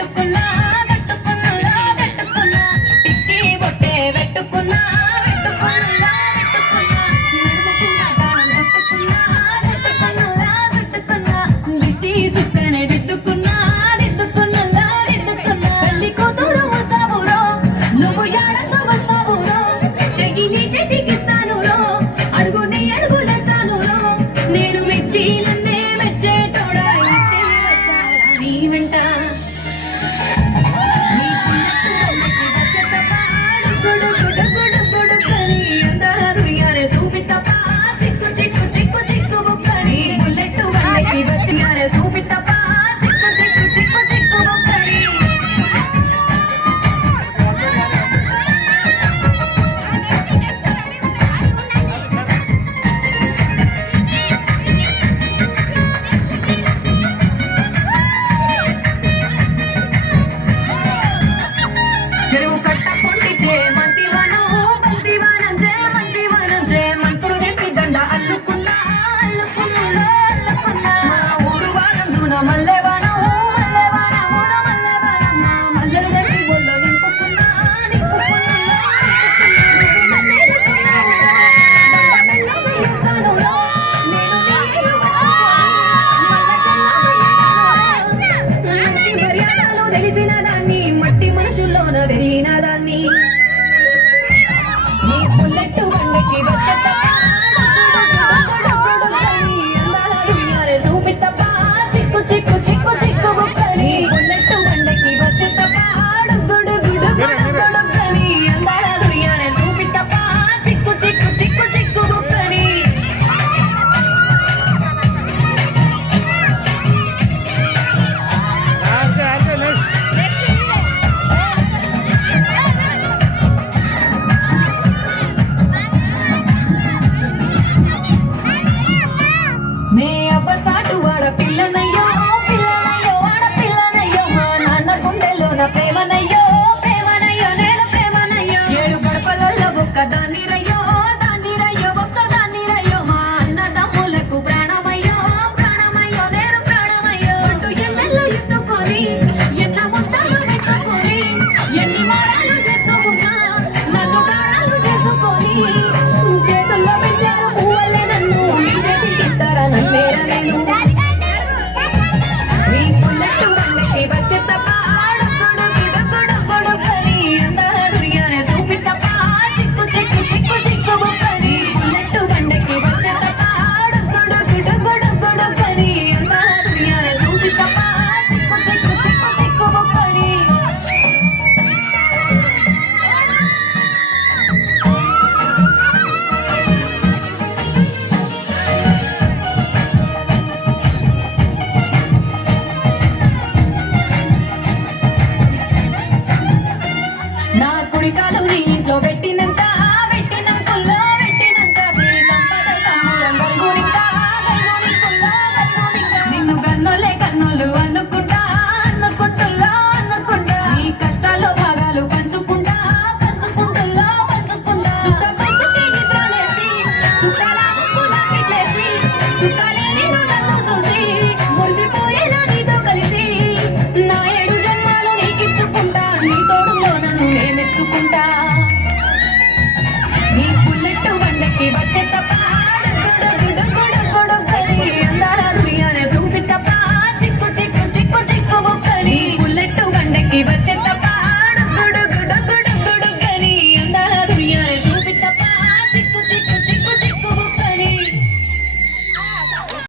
కట్టుకున్నా కట్టుకున్నా కట్టుకున్నా టిక్కి బొట్టే పెట్టుకున్నా పెట్టుకున్నా పెట్టుకున్నా నడుముకున్న తాళం కట్టుకున్నా కట్టుకున్నా కట్టుకున్నా దిష్టి సుక్కనే దిద్దుకున్నా దిద్దుకున్నా దిద్దుకున్నా పెళ్లి కూతురు వస్తావురో నువ్వు యాడంగా వస్తావురో చెయ్యి నీ చేతికిస్తాను రో అడుగు నీ అడుగులేస్తాను రో నేను మెచ్చి నన్నే మెచ్చేటోడా ఎత్తి వస్తారా నీ వెంట నీ పున్నట్టు బొమ్మకి వచ్చేతప్ప గుడు గుడు గుడు గుడు కని అందాలు యారే చూపిత్తప్ప చిక్కు చిక్కు చిక్కు చిక్కు బుక్కని బుల్లెట్టు బండకి వచ్చి యారే చూపిత్తప్ప చిక్కు చిక్కు చిక్కు చిక్కు బుక్కని చెరువు కట్ట పొంటిచే మంతివనం మంతివనం చే మంతురు తెప్పి దండ అల్లుకున్నా అల్లుకున్నా అల్లుకున్నా ఊరు వారం జూన మల్లెవనం మల్లెవనం మల్లెవనం మల్లెలు తెప్పి బొల్ల నింపుకున్నా నింపుకున్నా తెలిసిన దాన్ని మట్టి మనుషుల్లోన పెరిగిన దాన్ని